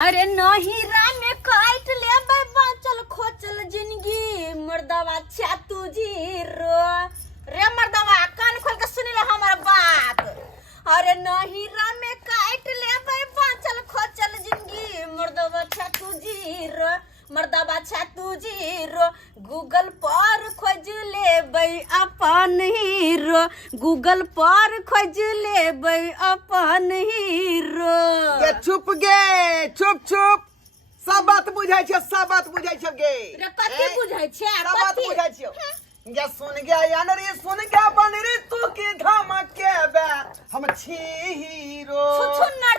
अरे नहीं राम काट ले बाचल खोचल जिंदगी मर्दवा छा तुझी रो रे मर्दवा कान खोल के सुनी ले हमार बात। अरे नहीं राम काट ले बाचल खोचल जिंदगी मर्दवा छा तुझी रो मर्दवा छा तुझी रो गूगल पर खोज ले अपन हीरो गूगल पर खोज ले अपन हीरो। चुप गे चुप चुप सब बात बुझाई छे सब बात बुझाई छे गे रे कथि बुझाई छे सब बात बुझाई छे गे सुन गे यान रे सुन गे बन रे तू के धमके बे हम छी हीरो छुछुन्नर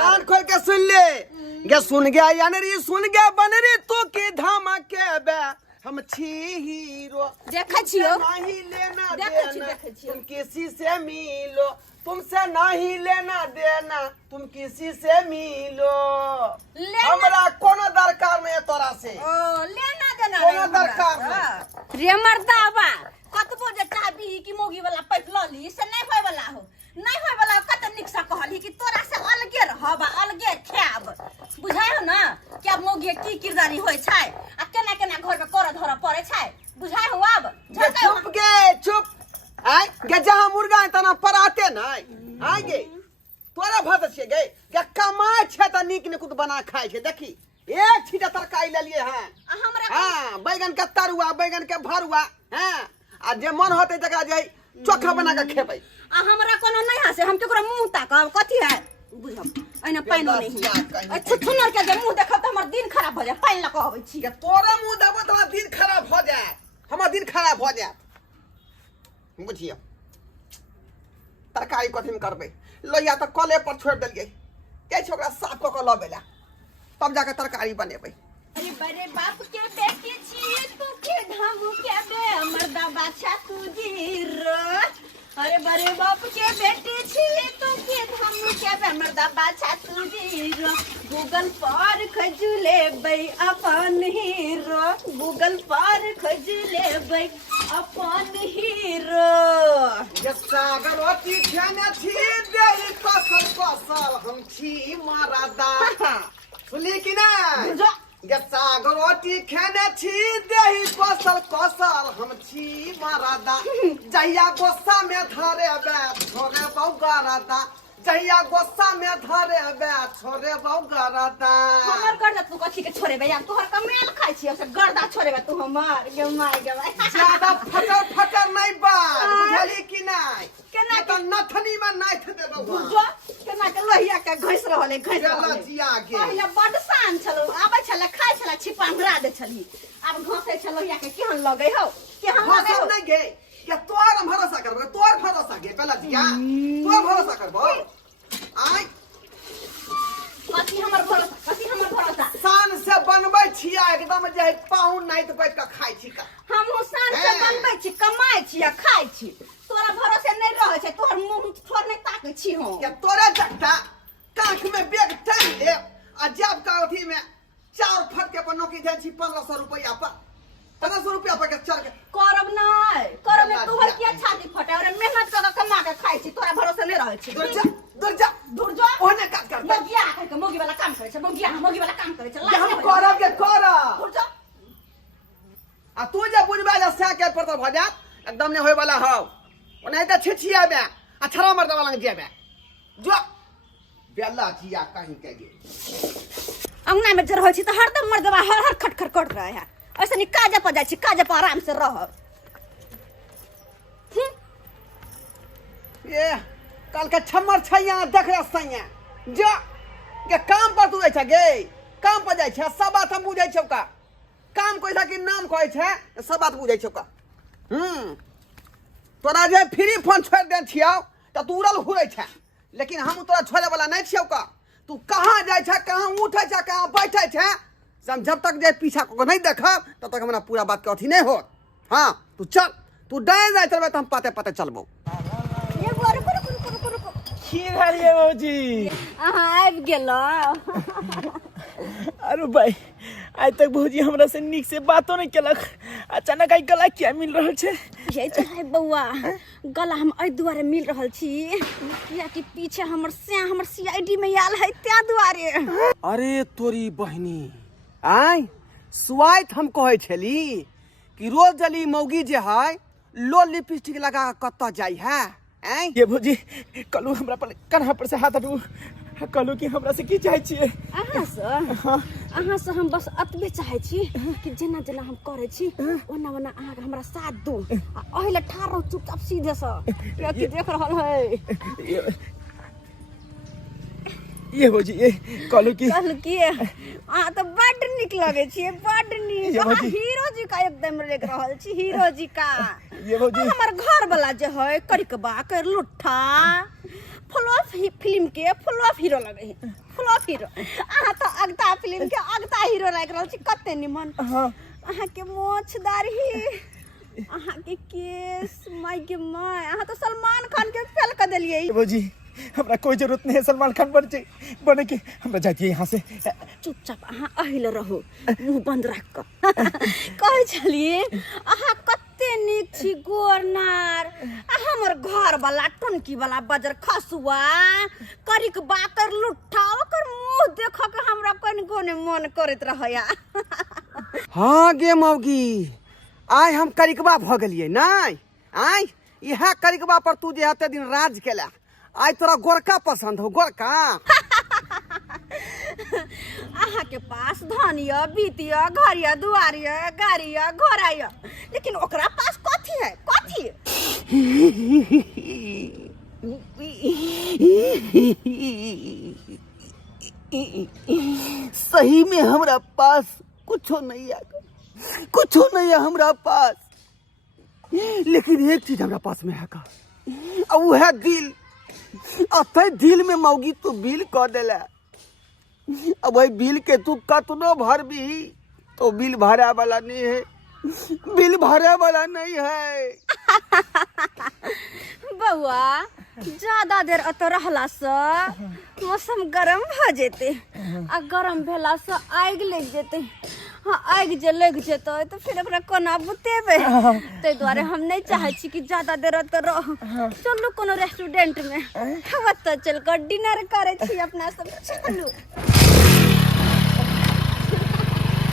कान खोल के सुन ले गे सुन गे यान रे सुन गे बन रे तू के धमके बे हम छी हीरो देखे छियो नहीं लेना देना देखे छियो तुम किसी से मिलो तुमसे नहीं लेना देना तुम किसी से मिलो हमरा कोनो दरकार नहीं तोरा से ओ लेना देना कोनो दरकार नहीं रे मर्दावा कतबो जे चाहबी कि मोगी वाला पैठ ल ली से नहीं होय वाला हो नहीं होय वाला कत निक से कहली कि तोरा से अलगे रहब अलगे खाब बुझाय हो ना क्या मोगी की किरदारी होय छै आ केना केना घर में कर धर पड़े छै बुझाय हो अब चुप गे चुप आय गे जहां मुर्गा है तना पराते नहीं आय गे तोरा भत छे गे गे कमाय छे त निक निकुत बना खाय छे देखी एक छीटा तरकारी ले लिए हैं हमरा हां बैगन के तरुआ बैगन के भरुआ हां आ जे मन होते तकरा जे चोखा बना के खेबै आ हमरा कोनो नहीं हसे हम केकरो मुंह ताकब कथि है बुझब एना पानी नहीं अच्छा सुनर के जे मुंह देखब त हमर दिन खराब भ जाय पानी ल कहबै छी के तोरा मुंह देबो त हमर दिन खराब भ जाय हमर दिन खराब भ जाय बुझियो तरकारी कथि में करबै लोहिया त कले पर छोड़ देलिए के छोकरा साफ क के लबेला तब जाके तरकारी बनेबै। अरे बड़े बाप के बेटी छी तू के धामू के बे मर्दा बाछा तू जीरो। अरे बड़े बाप के बेटी छी तू के धामू के बे मर्दा बाछा तू जीरो गूगल पर खोज लेबै अपन हीरो गूगल पर खोज लेबै अपन हीरो। ये सागर रोटी खाना छी देई फसल फसल हम छी मरादा सुनी कि ना ये सागर रोटी खाना छी देई फसल फसल हम छी मरादा जहिया गोस्सा में धरे बे छोरे बौगरादा जहिया गोस्सा में धरे बे छोरे बौगरादा हमर गर्दा तू कथि के छोड़े बे यार तोहर कमेल खाइ छी से गर्दा छोड़े बे तू हमर गे माय गे भाई ज्यादा फटर फटर नहीं बात बुझली कि नहीं केना त नथनी में नाथ देबो बुझो केना के लोहिया के घइस रहले घइस रहले जिया गे पहिले बड शान छलो आबै छले खाइ छले छिपांगरा दे छली अब घोसे छलो लोहिया के केहन लगे हो केहन लगे हो नहीं गे क्या तोर भरोसा करबो तोर भरोसा गे पहला जिया तोर भरोसा करबो आय कथि हमर भरोसा शान से बनबै छिया एकदम जे पाहुन नाइत बैठ के खाइ छी का हम शान से बनबै छी कमाइ छी आ खाइ छी तोरा भरोसे नहीं रहे छै तोहर मुंह छोड़ नहीं ताके छी हम क्या तोरे जट्टा काख में बैग टांग ले आ जब का अथी में चार फट के अपन नौकरी दे छी 1500 रुपया पर 1500 रुपया पर के चल के करब नहीं करब नहीं तोहर के छाती फटे और मेहनत कर कमा के खाइ छी तोरा भरोसे नहीं रहे छी दूर जा ओने का कर मोगिया के मोगी वाला काम करे छै मोगी वाला काम करे छै हम करब के करब दूर जा आ तू जे बुझबा जा से के पर भ जा एकदम नहीं होय वाला हो ओने त छिछिया बे आ छरा मर्द वाला जेबे जो बेला जिया कहीं के गे अंगना में जर होय छी त हरदम मर्दवा हर खटखट कर रहे है ऐसे नहीं काजे पर जाय छी काजे पर आराम से रह ये कल के छम्मर छैया देख रे सैया जो के काम पर तू छै गे काम पर जाय छै सब बात हम बुझै छौ का काम कोइला के नाम कहै छै सब बात बुझै छौ का तोरा जे फ्री फोन छोड़ दे छियौ त तू उड़ल घुरै छै लेकिन हम तोरा छोड़े वाला नहीं छियौ का तू कहां जाय छै कहां उठै छै कहां बैठै छै जब तक जे पीछा को नहीं देखब तब तक हमरा पूरा बात के अथी नहीं हो। हां तू चल तू डाय जाय चलबे त हम पाते पाते चलबो ये रुको की भलिए मौजी अहाँ आबि गेलो अरे भाई आज तक भौजी हमरा से निक से बातो नहीं केलक अचानक आई गला क्या मिल रहल छे ये चाहे बउआ गला हम एहि दुआरे मिल रहल छी किया कि पीछे हमर सीआईडी में आयल है त्या दुआरे। अरे तोरी बहनी आय स्वाइथ हम कहे छली कि रोज जली मौगी जे है लो लिपस्टिक लगा के कत्ता जाई है आय ये भौजी कलू हमरा पर कन्हा पर से हाथ हटू कहलू कि हमरा से की चाहे छिए। अहाँ से हम बस अतबे चाहे छी कि जेना जेना हम करे छी ओना ओना अहाँ हमरा साथ दू आ ओहिले ठाड़ रहू चुपचाप सीधे से कि देख रहल है ये भौजी ये कहलू कि अहाँ तो बड निक लगे छी बड निक अहाँ हीरो जी का एकदम देख रहल छी हीरो जी का। ये भौजी हमर घर वाला जे है करिकबा कर लुट्ठा फ्लॉप फिल्म के फ्लॉप हीरो लगे है फ्लॉप हीरो। अहाँ तो अगता फिल्म के अगता हीरो लाग रहल छी कते निमन। अहाँ के मोछ दाढ़ी अहाँ के केस माय के माय अहाँ तो सलमान खान के फेल कर देलिए। भौजी हमरा कोई जरूरत नहीं है सलमान खान बने के हमरा जाती यहाँ से। चुपचाप अहाँ अहिले रहू मुंह बंद राख कर कहे छलिए अहाँ कते निक छी गोरनार आ हमर घर वाला टंकी वाला बजर खसुआ करिक बाकर लुट्ठा ओकर मुंह देख के हमरा कनि कोने मन करत रहया। हाँ गे मौगी आय हम करिकबा भ गेलिए नहीं आय इहा करिकबा पर तू जे हते दिन राज केला आय तोरा गोरका पसंद हो गोरका। अहाँ के पास धन या बीत या घर या दुआर या गाड़ी या घोड़ा या लेकिन ओकरा पास कथी है कथी सही में हमरा पास कुछो नहीं है हमरा पास लेकिन एक चीज हमरा पास में है का अब वो है दिल। अते दिल में मौगी तू बिल कर देला अब भाई बिल के तू कतनो भर भी तो बिल भरा वाला नहीं है बिल भरे वाला नहीं है। बउआ ज्यादा देर अत रहला से मौसम गरम भ जेते आ गरम भेला से आगि लग जेते। हाँ आगि जे लग जेते तो फिर ओकरा कोना बुतेबे ते द्वारे हम नहीं चाहे छी कि ज्यादा देर अत रह। चलू कोनो रेस्टोरेंट में हम त चल कर डिनर करे छी अपना सब चलू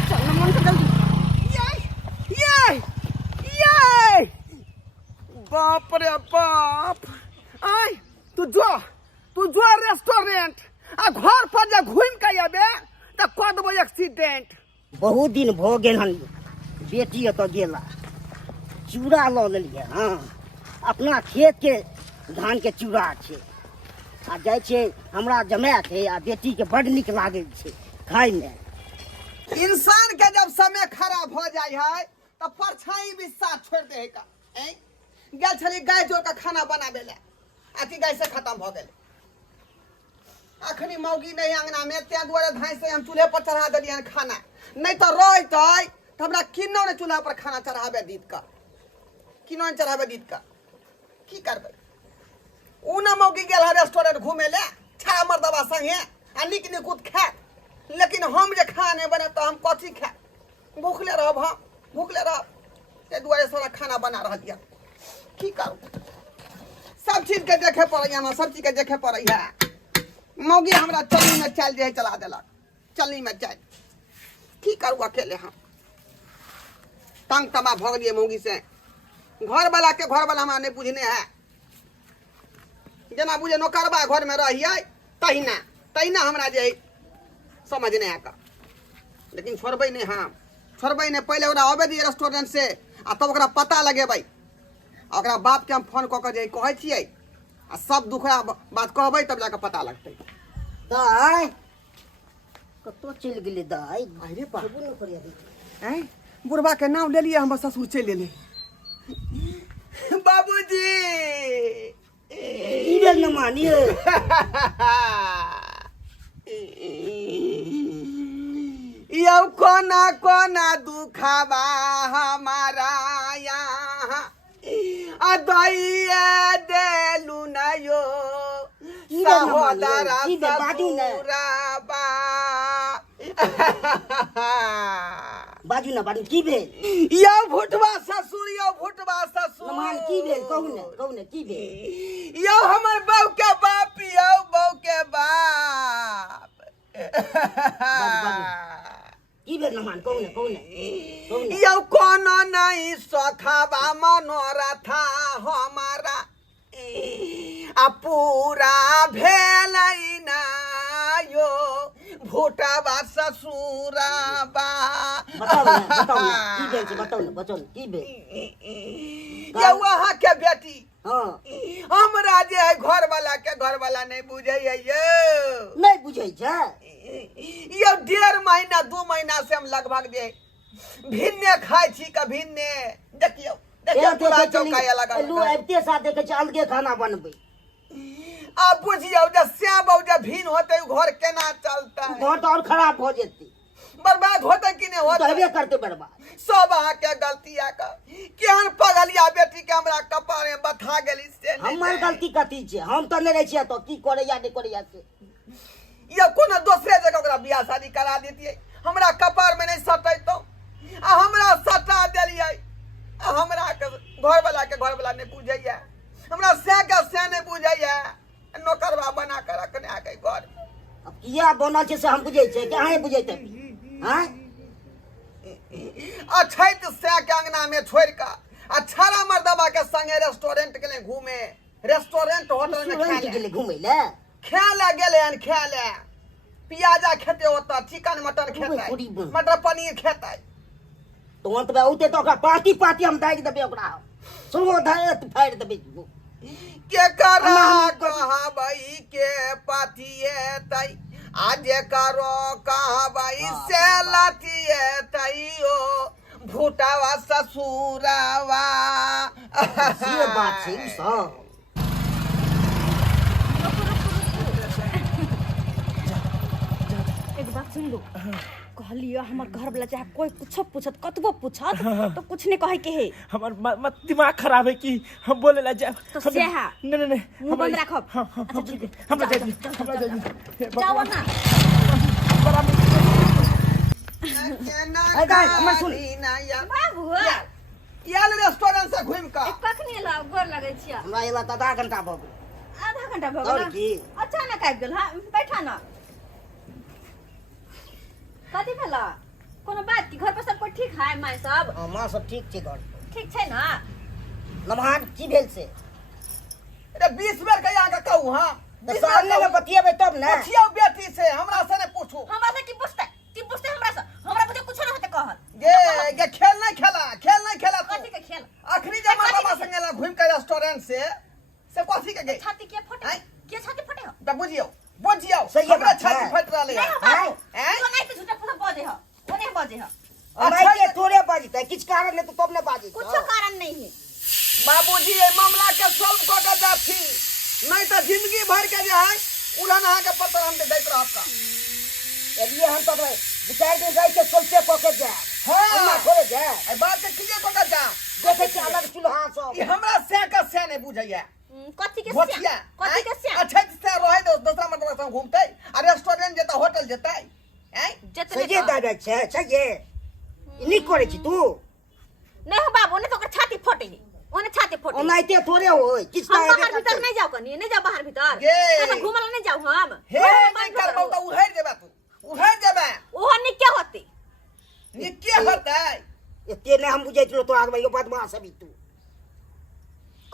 चल मन से जल्दी। ये बाप रे बाप आय तू जो रेस्टोरेंट आ घर पर जा घूम के आबे त क देबो एक्सीडेंट। बहुत दिन भ गेल हन बेटी एतऽ गेला चूड़ा लऽ लेलियै। हाँ अपना खेत के धान के चूड़ा छै आ जाइ छै हमरा जमाए छै आ बेटी के बड नीक लागै छै खाय में। इंसान के जब समय खराब हो जाय है तब परछाई भी साथ छोड़ दे है का गेल छली गाय जोर का खाना बनाबे ले अति गाय से खत्म हो गेल। अखनी मौगी नहीं अंगना में त्या दुआरे धाय से हम चूल्हे पर चढ़ा देलियन खाना नहीं तो रहते तो हमरा किन्नो ने चूल्हा पर खाना चढ़ाबे दीद का किन्नो ने चढ़ाबे दीद का की करबे। उ ना मौगी गेल है रेस्टोरेंट घूमे ले छा मर्दवा संगे आ निक निकुत खा लेकिन हम जे खा नहीं बने तो हम कथी खा भूखले रहब ते दुआरे सारा खाना बना रह दिया की करू। सब चीज के देखे पड़े ना सब चीज के देखे पड़े है। मौगी हमरा चलनी में चल जाए चला देलक चलनी में चल की करू अकेले हम तंग तमा भ गेलिए मौगी से। घर वाला हमरा नहीं बुझने है जना बुझे नौकरबा घर में रहिए तहिना हमरा जे समझ नहीं आका लेकिन छोड़बे नहीं हम छोड़बे नहीं। पहले ओकरा आबे दिए रेस्टोरेंट से आ तब ओकरा पता लगेबै ओकरा बाप के हम फोन कऽ के जे कहै छियै आ सब दुखड़ा बात कहबै तब जाके पता लगतै। दाय कतो चल गेले दाय अरे बा न करिया हैं बुढ़वा के नाम ले लिए हम ससुर चल लेले बाबूजी ई बेल न मानिए यौ कोना कोना दुखावा हमारा यहाँ अदइया देलु न यो सहोदरा ससुराबा बाजू ना बाजू की भेल यौ भुटवा ससुर यौ भुटवा ससुर नमान की भेल कहू ने की भेल यौ हमर बहू के बाप यौ बहू के बाप की भेल नमान कहू ने यौ कोनो नहीं सखाबा मनोरथा हमारा आ पूरा भेलै ना यो भुटवा ससुराबा बताओ ना की भेल से बताओ ना की भेल यौ अहाँ के बेटी हाँ हमरा जे है घर वाला नहीं बुझे यौ नहीं बुझे छै यौ 1.5 महीना 2 महीना से हम लगभग दे भिन्ने खाई छी का भिन्ने देखियो पूरा चौकाया लगा लू आबिते साथ देखे छै अलगे खाना बनबै अब बुझियो जे श्याम बाबू जे भिन्न होते घर केना चलता घर तो और खराब हो जेतै बर्बाद होते कि नहीं होते होबे करते बर्बाद सब अहाँ के गलती है का केहन पगलिया बेटी के हमरा कपार में बथा गेली से हमर गलती कथी छै हम तो नहीं रह छियै तो की करे या नहीं करे या से ये कोनो दूसरे जगह ओकरा बियाह शादी करा देतियै हमरा कपार में नहीं सटै तो आ हमरा सटा देलियै आ हमरा के घर वाला नहीं बुझैया हमरा से नहीं बुझैया नौकरवा बना के रखने आ गई घर अब किया बनल छै से हम बुझै छै कि अहाँ बुझै छै हैं अछैत से के अंगना में छोड़ के आ छारा मर्दबा के संगे रेस्टोरेंट के लिए घूमे रेस्टोरेंट होटल में गेलै घुमै ले खाए गेले हन खाए पियाजा खेते होता चिकन मटन खेते मटर पनीर खेते तो अंत में औते तो ओकरा पार्टी हम दाइ देबै ओकरा सुनो धाय फाड़ि देबै के करा कहबै के पातिए तै आज करो कहबै से लातिए तै ओ भुटवा ससुरावा से बात छै ई सब एक बात सुन लो कहलियो हमर घर वाला चाहे कोई कुछ पूछत कतबो पूछत तो कुछ नहीं कहे के है हमार दिमाग खराब है कि हम बोले ला जा तो सेहा नहीं मुंह बंद रखब अच्छा ठीक है हमरा जाई जाओ ना हमर सुन बाबू याल रेस्टोरेंट से घूम के कखनी ला गोर लगै छियै हमरा एला त आधा घंटा भऽ गेल आधा घंटा भऽ और गेल की अचानक आबि गेल हां बैठा ना कथी भेला कोनो बात की घर पर सब कोई ठीक है माय सब माँ सब ठीक छै घर ठीक छै ना नमहान की भेल से अरे 20 बेर के आगे कहू हां तो सामने में बतियेबै तब ने पूछियो बेटी से हमरा से ने पूछू हमरा से की पूछते हमरा से हमरा बुझे कुछ ना होते कहल ये खेल नहीं खेला कथी के खेल आखिरी जब बाबा संगे ला घूम के रेस्टोरेंट से कथी के गई छाती के फटे के छाती फटे हो त बुझियो सही हमरा बात छाती है। फट रहले नहीं हो बाबू तो नहीं तो झूठा पूरा बजे हो ओने बजे हो भाई के थोड़े बाजते किछ कारण है तो तब ने बाजी कुछ कारण नहीं है बाबूजी ये मामला के सॉल्व क के जाथी नहीं तो जिंदगी भर के जे है उड़न अहाँ के पत्थर हम दैत रहब का चलिए हम तो विचार दिन जाए के सोचते पके जाए हां हमरा थोड़े जाए ए बात के क्लियर क के जा देखे कि अलग चूल्हा सब ई हमरा से नहीं बुझैया कथी के भोटिया कथी के से अच्छा से रहे दूसरा मतलब संग घूमते आ रेस्टोरेंट जेता होटल जेता हैं सजे दादा छै ये इनी करे छी तू नहीं हो बाबू ने तो ओकर छाती फटे है ओने छाती फटे ओनाइते थोड़े होय किछ हम बाहर भीतर नहीं जाओ कनी नहीं जाओ बाहर भीतर ये। कने घुमला नहीं जाओ हम हे नहीं करबौ त उहैर जेबा तू उहैर जेबा ओहो नि क्या होते निके होतै एते ने हम बुझै छिलो तो आदमी बदमाश अभी तू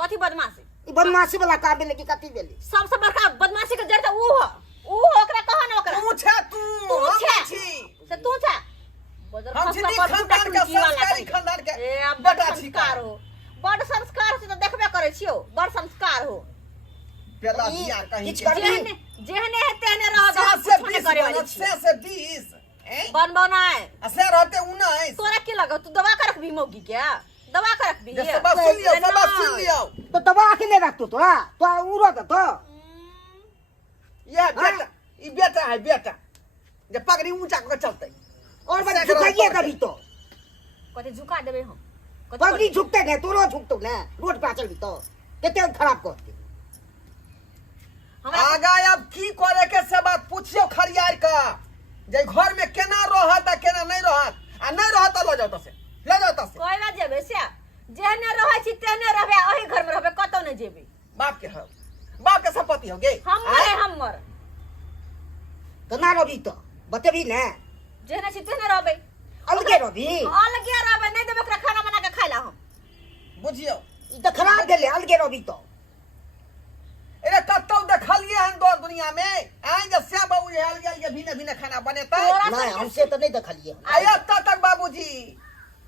कथी बदमाशी ई बदमाशी वाला काम भेले कि कथी भेले सबसे बड़का बदमाशी के जड़ त ऊ हो ओकरा कह ना ओकरा तू छा तू तू हम छे छी से तू छे हम छी खानदान के संस्कारी खानदान के ए अब बेटा छी संस्कार हो बड़ संस्कार से तो देखबे करे छियो बड़ संस्कार हो पेला बियार कहीं किछ के कर जेहने है तेहने रह दो से कुछ नहीं करे वाली छी से 20 हैं बन बनाए से रहते 19 तोरा की लगा तू दवा कर रखबी मौगी क्या दवा कर रखबी सब सुन लियो तो दबा के नहीं रख तू तोरा तो उरो तो ये बेटा ई बेटा है बेटा जे पगड़ी ऊंचा कर चलते और बस झुकाइए कभी तो कते झुका देबे हम पगड़ी झुकते ने तोरो झुकतो ने रोड पे चलबी तो केते खराब करते आगा अब की करे के से बात पूछियो खरियार का जे घर में केना रहत आ केना नहीं रहत आ आ नहीं रह त ले जाओ त से कोई बात जेबे से जेने रहै छी तेने रहबे ओही घर में रहबे कतौ नहीं जेबे बाप के संपत्ति हो गे हमर तो ना रवि तो बतेबी ने जेने छी तेने रहबे अलगे रवि अलगे रहबे नहीं देबे ओकरा खाना बना के खाइला हम बुझियो ई तो खराब गेले अलगे रवि तो अरे कतौ देखलिए हन दो दुनिया में आए जे श्याम बाबू जे अलगे भिने भिने खाना बनेतै नहीं हमसे तो नहीं देखलिए आया तक बाबूजी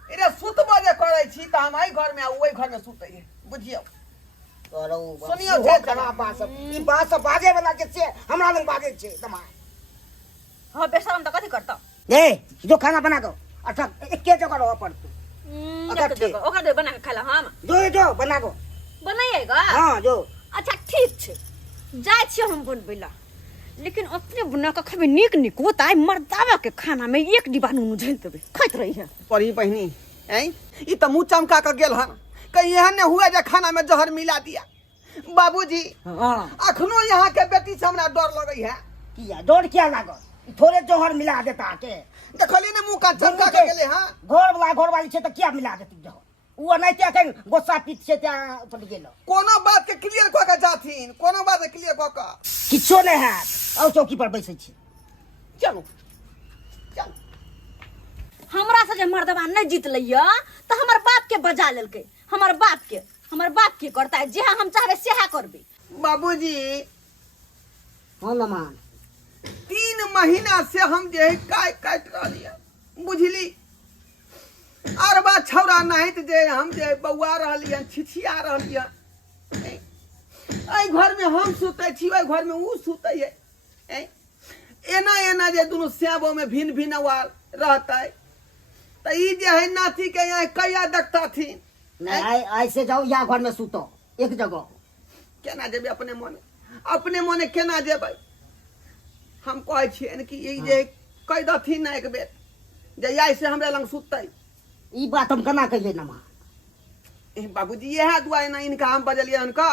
अरे सुतबो जे करै छी त हम आई घर में ओई घर में सुतै बुझियो सुनियो जे खराब बात सब ई बात सब बाजे वाला के से हमरा लग बाजे छे दमा हां बेशरम त कथि करता ए जो खाना बना दो अच्छा एके जगह रहो पड़ तू ओकरा दे बना के खाइला हम जो बना दो बनाइएगा हां जो अच्छा ठीक छे जाय छी हम बनबैला लेकिन अपने बना के खबे नीक नीक होता है मर्दावा के खाना में एक डिब्बा नून झेल देबे खाइत रही है परी बहनी हैं ई त मुंह चमका के गेल हन कहीं एहन ने हुआ जे खाना में जहर मिला दिया बाबूजी हां अखनो यहाँ के बेटी से हमरा डर लगई है किया डर क्या लागो थोड़े जोहर मिला देता के देखली ने मुंह का चमका के गेले हां घर वाली छे तो क्या मिला देती जो वो नहीं क्या कहीं गोसा पीट से त्या पड़ गेलो कोनो बात के क्लियर क के जाथिन कोनो बात के क्लियर क के किछो नहीं है और चौकी पर बैठे छी चलो हमरा से जे मर्दवा नहीं जीत लइया तो हमर बाप के बजा लेलके हमर बाप के करता है जे हम चाहबे सेहा करबे बाबूजी हां लमान 3 महीना से हम जे काट रहलिया बुझली अरबा छौरा नहीं त जे हम जे बौआ रहलिया छिछिया रहलिया आई घर में हम सुतै छी ओई घर में ऊ सुतै है एना जे दुनु सेबो में भिन भिन वाल रहतै त ई जे है नाती के यहाँ कया देखता थी नहीं ऐसे जाओ या घर में सुतो एक जगह केना जेबे अपने मने केना जेबै हम कहै छियै कि ई जे कह दथिन ना एक बेर जे आई से हमरा लंग सुतै ई बात हम केना कहिए नमा बाबूजी यह दुआ ना इनका हम बजलिए उनका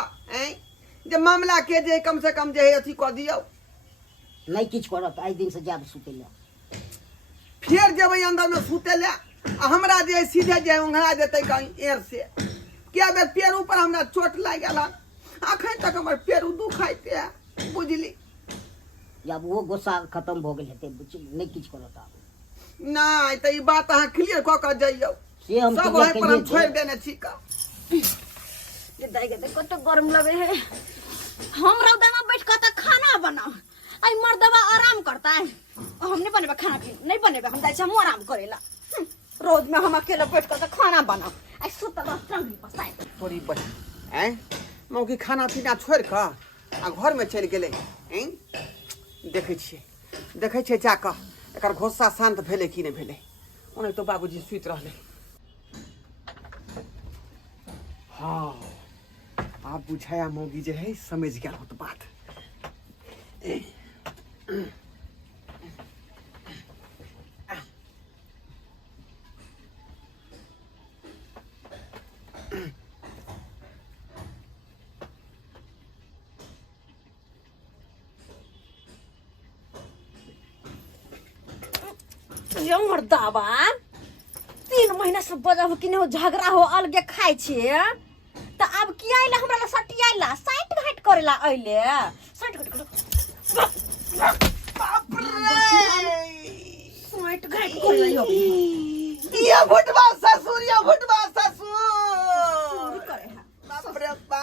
जे मामला के जे कम से कम जे अथी क दियो नहीं किछ करत आई दिन से जाब सुते ले फिर जेबै अंदर में सुते ले आ हमरा जे सीधे जे उंघरा देतै कहीं एर से क्या बेर पैर ऊपर हमरा चोट लाग गेल अखन तक हमर पैर दुखाइते बुझली जब वो गुस्सा खत्म हो गेल हेते नहीं किछ करत आब नहीं त ई बात अहाँ क्लियर क के जइयो से हम सब है पर हम छोड़ देने छी का ये दाई के कत गरम लगे है हम रौदा में बैठ के त खाना बनाओ आई मर्दवा आराम करता है हम नहीं बनेबे खाना नहीं बनेबे हम जाय छी हम आराम करेला रोज में हम अकेले बैठ के त खाना बनाओ आई सुतल टंगी पसाई थोड़ी बस मौकी खाना पीना छोड़ के आ घर में चल गेले देखे छिए जाके एकर घोस्सा शांत भेले कि नहीं भेले ओने तो बाबूजी सुत रहले हाँ आप बुझाया मौगी जे है समझ गया हो तो बात ये मर्दावा 3 महीना से बजाव कि हो झगड़ा हो अलगे खाइ छे त अब की आइला हमरा ला सटियाइला साइट घाट करेला आइले साइट घाट बाप रे साइट घाट करेला यो ये भुटवा ससुर करे है बाप रे बा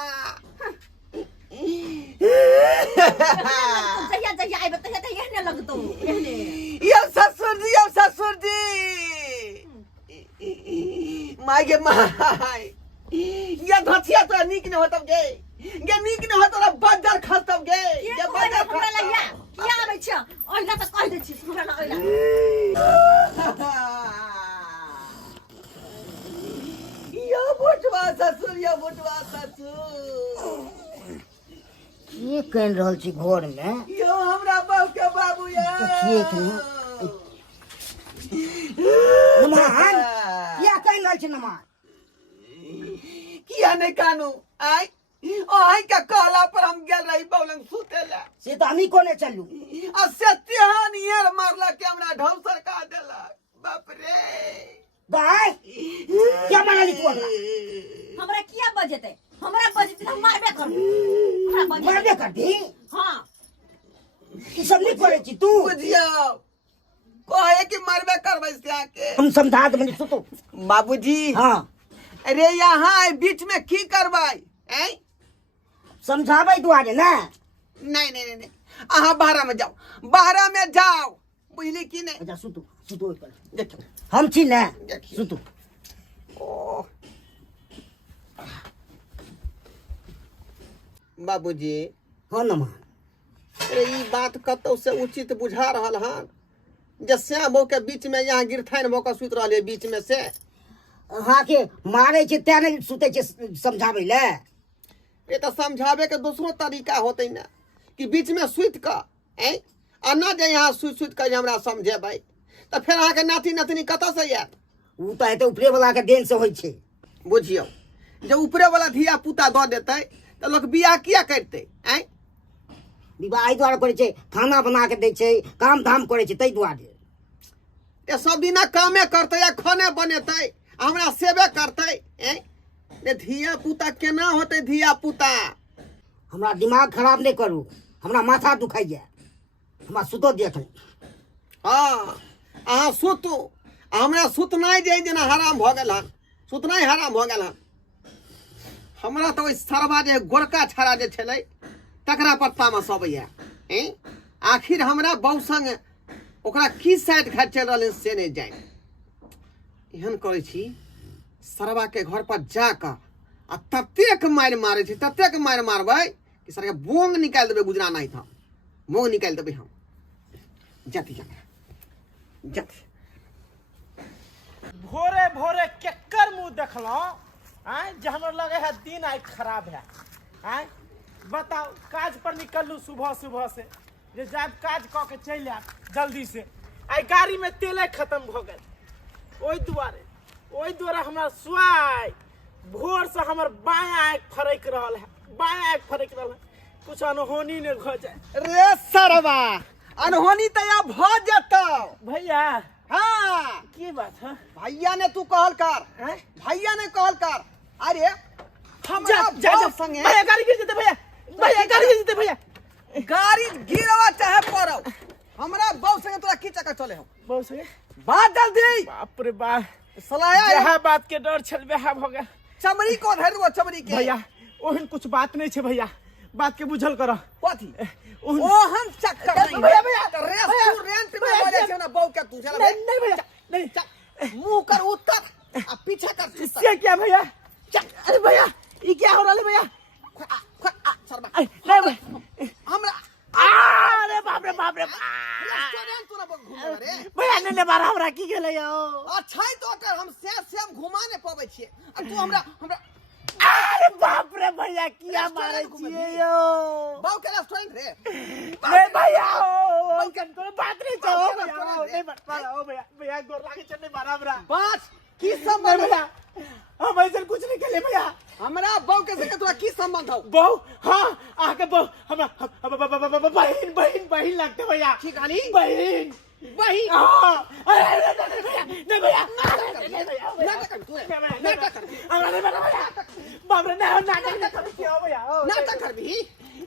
जया आइबे त एहने लगतो एहने ये ससुर जी माय गे माय ये धथिया तो नीक न होतब गे नीक न होत रे बदर खतब गे ये बदर हमरा ला या आबै छ ओइला त कह दे छी हमरा ला ओइला ये बुटवा ससुर ये कह रहल छी घर में यो हमरा बाप के बाबू या देखिए नमान या कह रहल छी नमान किया नहीं कानू आई का कहला पर हम गेल रही बौलंग सुतेला से तो हमी कोने चलू आ से तेहन यार मारला के हमरा ढौसर का देलक बाप रे गाय क्या बना ली तू हमरा? हमरा किया बजते हमरा बजते हम मारबे कर हमरा बजते मारबे कर दी हां ई सब नहीं करे छी तू। बुझियो कहे कि मरबे करबै से आके हम समझा दे तो तू। बाबूजी हां अरे यहाँ बीच में की करबै हैं? समझाबै दुआरे ना। नहीं नहीं नहीं नहीं अहाँ बाहर में जाओ, बाहर में जाओ, बुझली की नहीं? अच्छा सुतू सुतू ओइ पर देखियो हम छी ना देखियो। सुतू। ओ बाबूजी हां नमा अरे ई बात कतौ से उचित बुझा रहल हन जे श्याम बहू के बीच में यहाँ गिरथाइन भऽ कऽ सुत रहले बीच में से। हाँ के मारे छै ते नहीं सुते छै समझाबै ले। ये तो समझावे के दूसरो तरीका होते ना कि बीच में सुत क हैं आ ना जे यहाँ सुत के जे हमरा समझेबै तो फिर अहाँ के नाती नतनी कतऽ से आयत? उ तो हेते ऊपरे वाला के देन से होई छै। बुझियो जब ऊपरे वाला धिया पुता दऽ देतै तो लोग बियाह किया करतै हैं? विवाह एहि दुआरे करै छै खाना बना के दै छै काम धाम करै छै तै दुआरे। ये सब दिना कामे करतै या खाने बनेतै आ हमरा सेवे करतै हैं? ये धिया पुता केना होतै धिया पुता? हमरा दिमाग खराब नहीं करू, हमरा माथा दुखाइए, हमरा सुतो दिया कनी। हाँ अहाँ सुतू, हमरा सुतनाइ जे जेना हराम भऽ गेल हन, सुतनाइ हराम भऽ गेल हन। हमरा तो ओइ सरवा जे गोरका छड़ा जे छलै तकरा पर तामस अबैया हैं? आखिर हमरा बहू संग ओकरा की साइड घाट चल रहलै से नहीं जान। एहन करै छी सरवा के घर पर जाकर आ ततेक मारि मारै छी, ततेक मारि मारबै कि सर के बोंग निकाल देबै, गुजरा नहीं था बोंग निकाल देबै हम। जाती जाती भोरे भोरे केकर मुंह देखलो आय जे हमर लगे है दिन आई खराब है। आय बताओ काज पर निकलू सुबह सुबह से जे जाब काज क के चल आब जल्दी से, आई गाड़ी में तेले खत्म भ गेल। ओई द्वारा हमरा स्वाई भोर से हमर बायां आंख फरक रहल है, बायां आंख फरक रहल है, कुछ अनहोनी ने भ जाए। रे सरवा अनहोनी तो या भ जतौ भैया हाँ की बात है? भैया ने तू कहल कर हैं? भैया ने कहल कर। अरे हम जा जा जा संगे भैया गाड़ी गिर जेते भैया, भैया गाड़ी गिर जेते भैया। गाड़ी गिरवा चाहे पड़ो हमरा बहु संगे तोरा की चक्कर चले हो? बहुत सही बात जल्दी बाप रे बाप, सलाया जहाँ बात के डर छल वह भ गेल। चमड़ी को धर दो चमड़ी के भैया ओहन कुछ बात नहीं छे भैया, बात के बुझल करो। कथी ओहन ओहन चक्कर नहीं भैया भैया रेस्टोरेंट में बोले छे ना बहु के तू चल नहीं भैया नहीं, मुंह कर उत्तर आ पीछे कर इससे क्या भैया? अरे भैया ये क्या हो रहा है भैया? सरवा नहीं भैया हमरा अरे बाप रे बाप रे रेस्टोरेंट तू ना घूमे रे भैया ने मारा हमरा की गेले यो। अच्छा तो कर हम से हम घुमा ने पावे छिए आ तू हमरा अरे बाप रे भैया किया मारे छिए यो? बाऊ के रेस्टोरेंट रे नहीं भैया ओ कंट्रोल बात नहीं चाहो भैया, नहीं मारा ओ भैया, भैया गोर लागे चढ़ने मारा हमरा। बस की सब नहीं भैया हम ऐसे कुछ नहीं खेले भैया। हमरा बाऊ के संगे तोरा की संबंध हो? बहु हाँ आके बहु हमरा बहन बहन बहन लगते भैया। ठीक आली बहन वही हाँ अरे नहीं भैया नहीं भैया नाटक कर तू नाटक कर हमरा नहीं मारा भैया, बाप रे नहीं नाटक कर क्यों भैया? नाटक कर भी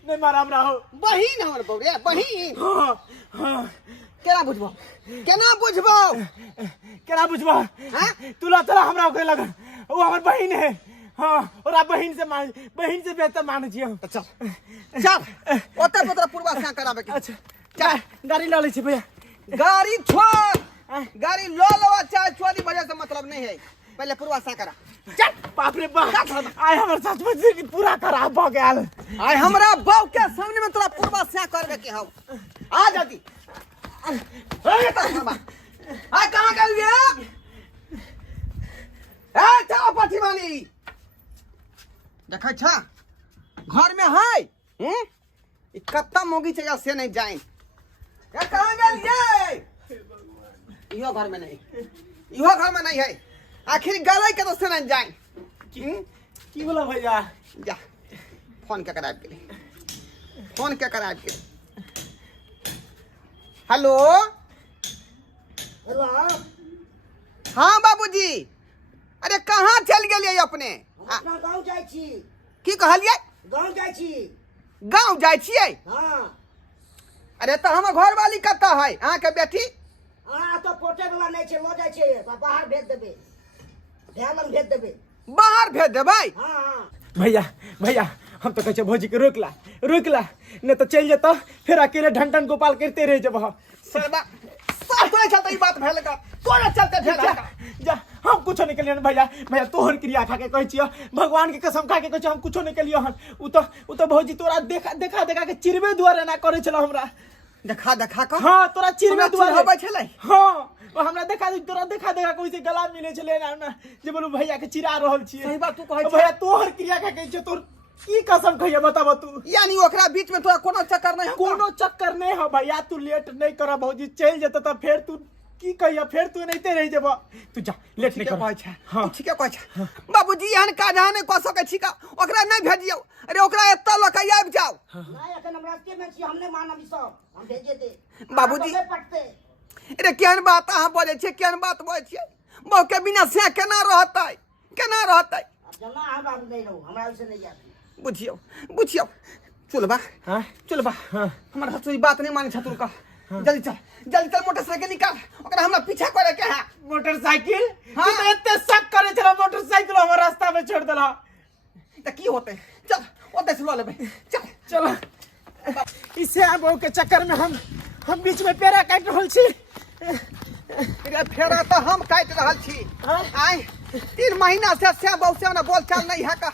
नहीं मारा हमरा हो बहिन हमर बाऊ रे बहिन हाँ हाँ केना बुझबो केना बुझबो हां तुला तोरा हमरा ओके लगन वो हमर बहन है। हाँ और आप बहन से बेहतर मान छियो। चल चल ओते पत्र पूर्वा से करावे के। अच्छा चल गाड़ी ला ले छी भैया। गाड़ी छोड़, गाड़ी लो लो चाहे चोरी वजह से मतलब नहीं है, पहले पूर्वा सा करा। चल बाप रे बाप आय हमर सच में पूरा खराब भ गेल। आय हमरा बाऊ के सामने में तोरा पूर्वा से करवे के हो। आ जल्दी ए तमा आ कहां गेल ये? ए चलो पठिमानी देखै छ घर में है ई कत्ता मोगी छै या से नहीं जाए। ए कहां गेल ये? इहो घर में नहीं, इहो घर में नहीं है, आखिर गलै के तो से नहीं जाए। की बोला भैया? जा फोन के करा के फोन के करा के। हेलो हेलो हाँ बाबूजी। अरे कहाँ चल गेलियै अपने? अपना गाँव जाइ छी। की कहलियै? गाँव जाइ छी। गाँव जाइ छियै? हाँ। अरे तो हमर घर वाली कतऽ है अहाँ के बेटी? अहाँ तो पोटे वाला नहीं छे, लो जाइ छे तो बाहर भेज देबे, ध्यान भेज देबे। बाहर भेज देबै? हाँ हाँ। भैया भैया हम तो कहे भौजी के रोकला नहीं तो चल जेता फिर अकेले ढंटन गोपाल करते रह जब। सरबा सब तोरे चलते ई बात भेल का, तोरे चलते भेल जा, का। जा हम कुछो नहीं कलियन भैया तोहर क्रिया खा के कहै छियो, भगवान के कसम खा के कहै छियो हम कुछो नहीं कलियो हन। उ तो भौजी तोरा देखा के चिरबे दुआरे ना करे छलो हमरा। देखा का हां तोरा चिरबे दुआरे होबै छलै। हां हमरा तोरा देखा कोई से गला मिले छले ना जे बोलू भैया के चिरा रहल छियै। सही बात तू कहै छ। भैया तोहर क्रिया खा के कहै छियो, तोर की कसम खइया बताब तू। यानी ओकरा बीच में तोरा कोनो चक्कर नहीं हो? कोनो चक्कर नहीं हो भैया, तू लेट नहीं कर भौजी चल जेत त फिर तू की कहिया, फिर तू नहीं रह जेब। तू जा लेट नहीं कर। हां ठीक है कहै छ। बाबूजी एहन काज अहाँ नहीं कऽ सकै छी का, ओकरा नहीं भेजियौ। अरे ओकरा एतऽ लऽ के आबि जाओ। नहीं अखन हम रास्ते में छी, हमने मानब ई सब, हम भेजे दे। बाबूजी। पटते अरे केहन बात अहाँ बोलै छियै, केहन बात बोलै छियै? बहु के बिना से केना रहतै? जना हमरा नहीं रहू, हमरा से नहीं जाती। बुझियौ चल बा। हां चल बा। हमर हसुई बात नहीं माने छतुर का। जल्दी चल मोटरसाइकिल निकाल, ओकरा हमरा पीछा करे के है। मोटरसाइकिल? हाँ। तू तो इतने शक करे छला मोटरसाइकिल हमर रास्ता में छोड़ देला। त की होते? चल ओते से ल लेबै। चलो इसे अब के चक्कर में हम बीच में पेड़ा काट रहल छी। अरे फेरा तो हम काट रहल छी। आइ 3 महीना से बहु से ना बोल चाल नहीं है का।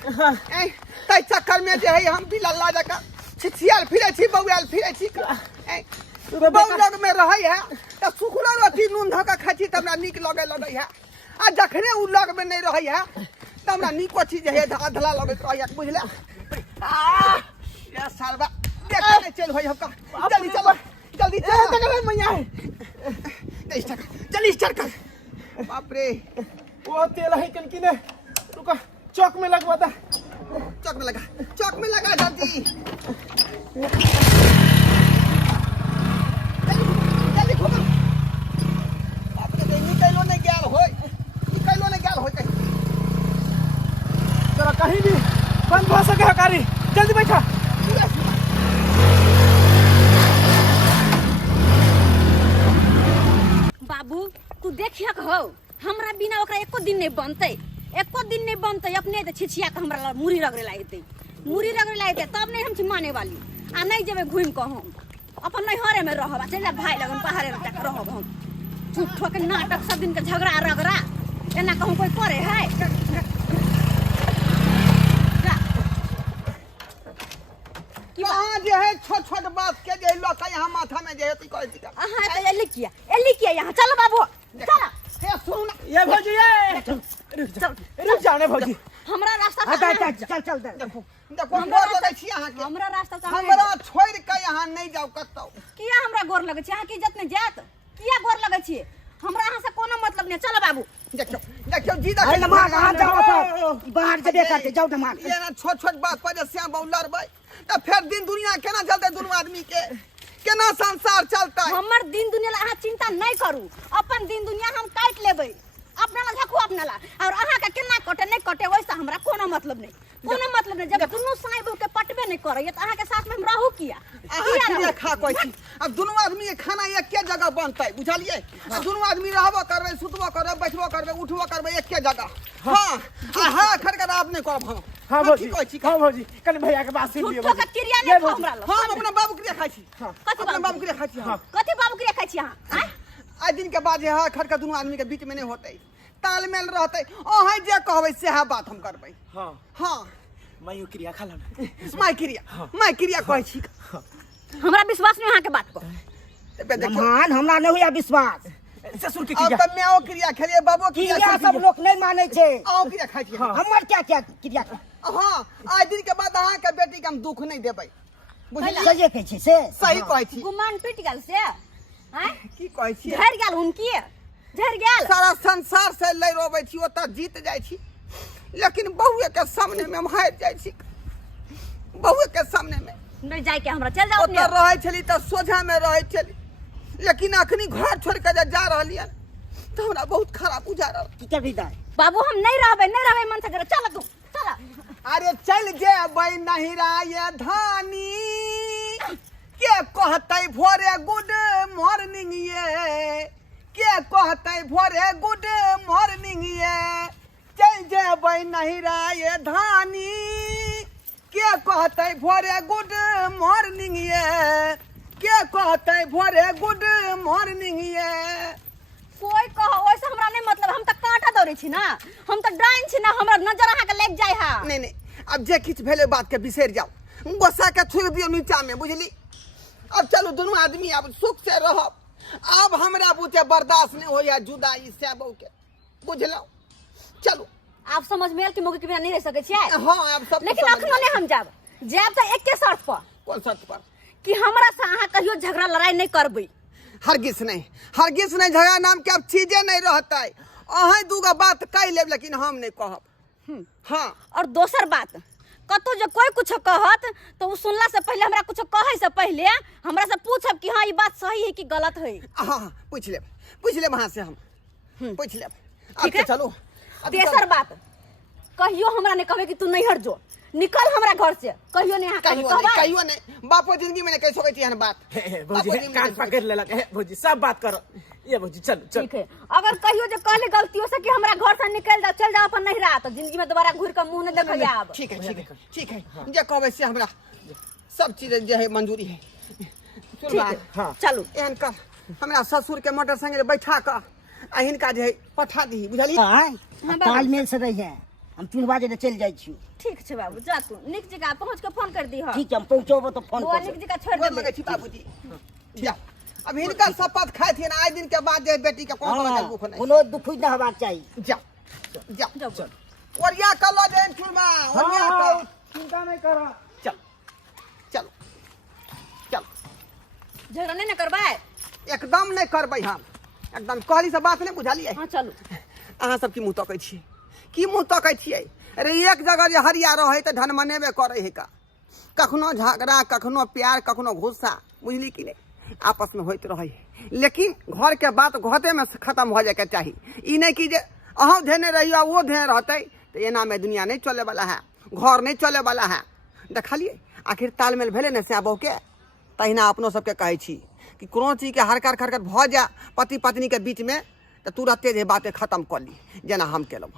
तै चक्कर में जे है हम बिलल्ला जका छिछियाल फिरे छी, बौआल फिरे छी का। बहु लग में रहै है त सुखला रोटी नून धऽ के खाइ छी त हमरा नीक लगै है। आ जखने उ लग में नहीं रहै है त हमरा नीको चीज है धला लगैत रहै है, बुझले? या सालबा देख चल होय हम का। जल्दी चल मैया जल्दी स्टार्ट कर। बाप रे वो तेल है कनकी ने, रुका चौक में लगवा दा। चौक में लगा जल्दी। जल्दी घुमा। बाप रे निकलो नहीं गेल होय कहीं। जरा कहीं भी बंद हो सके हकारी, जल्दी बैठा। बाबू तू देखिया हो, हमरा बिना ओकरा एको दिन नहीं बनते। अपने तो छिछिया के हमरा मुरी रगड़े लागते तब नहीं हम माने वाली। आ नहीं जेबे घूम के हम अपन नैहरे में रहब, चल भाई लगन पहाड़े तक रहब हम। झूठो के नाटक सब दिन के झगड़ा रगड़ा एना कहूं कोई करे है? कहाँ जे है छोट बात के जे लोग यहाँ माथा में जे है ती कहै छी का। हां तो एली किया यहाँ चलो बाबू चलो। हे सुन ये भौजी ये रुक जाने भौजी। हमरा रास्ता चल देखो गोर लगै छी अहाँ के। हमरा रास्ता से हमरा छोड़ के यहाँ नहीं जाओ कतौ। किया हमरा गोर लगै छै? अहाँ की इज्जत नहीं जात? किया गोर लगै छी? हमरा अहाँ से कोनो मतलब नहीं। चलो बाबू देखियो जी अरे देखियो। नमाज आ जाओ बाहर जबे करते जाओ नमाज। ये ना छोट बात पर जे श्याम बहु लड़बै त फिर दिन दुनिया केना चलते दुनू आदमी के, केना संसार चलता? हमर दिन दुनिया ला अहाँ चिंता नहीं करू, अपन दिन दुनिया हम काट लेबै। अपना ला देखू अपना ला, और अहाँ के केना कटे नहीं कटे वैसे हमरा कोनो मतलब नहीं। जब दुनू साई बहू के पटबे नहीं करैया त अहाँ के साथ में हम रहू किया? अहाँ खा कहै छी। अब दुनू आदमी के खाना एके जगह बनतै, बुझलियै? दुनू आदमी रहबो करबै, सुतबो करबै, बैठबो करबै, उठबो करबै एके जगह। हां खड़का आप नहीं करब हम। हां भौजी हां भौजी कल भैया के बात सुन लियो। झूठो के क्रिया नहीं खा हमरा ला। हम अपना बाबू के खाइ छी। कथि बाबू के खाइ छी। कथि बाबू के खाइ छी अहाँ? आइ दिन के बाद यहाँ खड़का दुनू आदमी के बीच में नहीं होतै, तालमेल रहतै। अहाँ जे कहबै सेहा बात हम करबै। हां मैं क्रिया खा ला। मैं क्रिया कहै छी। हमरा विश्वास नहीं अहाँ के बात पर। मान हमरा नहीं हुआ विश्वास। ससुर के अब क्रिया त मैओ क्रिया खेलिए, बाबू क्रिया सब लोग नहीं माने छे। आओ क्रिया खाइ छी। हमर क्या क्रिया? हां आइ दिन के बाद अहाँ के बेटी के हम दुख नहीं देबै, बुझलियै? सजे कहै छी से सही कहै छी। गुमान पिट गेल से हैं? की कहै छी? झड़ गेल हुनकी, झड़ गेल। सारा संसार से लड़ रोबै छी, ओतऽ जीत जाइ छी, लेकिन बहुए के सामने में हम हार जाइ छी। बहुए के सामने में नहीं जाय के हमरा चल जाओ। ओतऽ रहै छली त सोझा में रहै छली, लेकिन अखनी घर छोड़ के जा रहलियै तो हमरा बहुत खराब बुझा रहा। की करबी दाई बाबू हम नहीं रहबै मन से चल तू चल। अरे चल जेबै नहिरा ये धानी के कहतै भोरे गुड मॉर्निंग ये, के कहतै भोरे गुड मॉर्निंग ये, चल जेबै नहिरा ये धानी के कहतै भोरे गुड मॉर्निंग ये, के कहतै भोरे गुड मॉर्निंग ये। कोई कहो ओइसे हमरा नहीं मतलब, हम त कांटा दौड़े छी ना, हम त डाइन छी ना, हमरा नजर अहाँ के लग जाय हा। नहीं नहीं अब जे किछ भेले बात के बिसर जाओ, गोसा के छोड़ दियो नीचा में बुझली। अब चलो दोनों आदमी अब सुख से रहब। अब हमरा बुते बर्दाश्त नहीं होया जुदाई से बहू के, बुझलो। चलो आप समझ में आयल कि मौके के बिना नहीं रह सके छियै। हाँ अब सब लेकिन अखनो नहीं हम जाब त एके शर्त पर। कौन शर्त पर? कि हमरा से अहाँ कहियो झगड़ा लड़ाई नहीं करबै। हरगिज नहीं झगड़ा नाम के अब चीजें नहीं रहता। अहाँ दूगो बात कह लेब लेकिन हम नहीं कहब। हाँ और दोसर बात, कतो जो कोई कुछ कहत तो उ सुनला से पहले हमरा कुछ कहे से पहले हमरा से पूछब कि हाँ ये बात सही है कि गलत है। हाँ पूछ लेब वहां से हम पूछ लेब। ठीक है चलो तेसर बात, कहियो हमरा ने कहबे कि तू नहीं हट जो, निकल हमरा घर से, कहियो नहीं कहियो नहीं बापो जिंदगी में नहीं कह सकै छी एहन बात। भौजी कान पकड़ लेलक है भौजी, सब बात करो ये भौजी चल चल। ठीक है अगर कहियो जो कहले गलतियों से कि हमरा घर से निकल जाओ चल जाओ अपन नहीं रहा तो जिंदगी में दोबारा घूर के मुंह नहीं देखल जाब। ठीक है जे कहबे से हमरा सब चीज जे है मंजूरी है। ठीक है हाँ चलू एहन कर हमरा ससुर के मोटरसाइकिल बैठा कर आ हिनका जे है पठा दी बुझली। तालमेल से रही है, हम चुनवा जे चल जाय छी। ठीक छै बाबू जा तू निक जगह पहुंच के फोन कर दी। हां ठीक है हम पहुंचोबो तो फोन वो कर निक जगह छोड़ बोल दे। लगे छी बाबूजी जा। अब हिनका शपथ खाए थी ना, आज दिन के बाद जे बेटी के कौन तरह दुख नहीं, कोनो दुख न होबाक चाही। जा चल ओरिया कलो जे चुरमा ओरिया हाँ, कर। चिंता नहीं करो। चलो झगड़ा नहीं न करबै। एकदम नहीं करबै हम, एकदम कहली से बात नहीं बुझलिए। हां चलू अहाँ सब की मुंह तकै छियै, की मुंह तकै छियै। अरे एक जगह जे हरिया रहे तो धन मनेबे करे है का, कखनो झगड़ा कखनो प्यार कखनो गुस्सा, बुझली कि नहीं, आपस में होते रहे। लेकिन घर के बात घरे में खत्म हो जाए के चाहिए। ई नहीं कि जे अहाँ धेने रहियो वो धेने रहते तो एना में दुनिया नहीं चले वाला है, घर नहीं चले वाला है। देखलिए आखिर तालमेल भेले न से बहू के, तहिना अपनो सबके कहै छी कि कोनो चीज के हरकत खरकत भ जा पति पत्नी के बीच में तो तुरंते जे बातें खत्म कर ली जेना हम केलहुँ।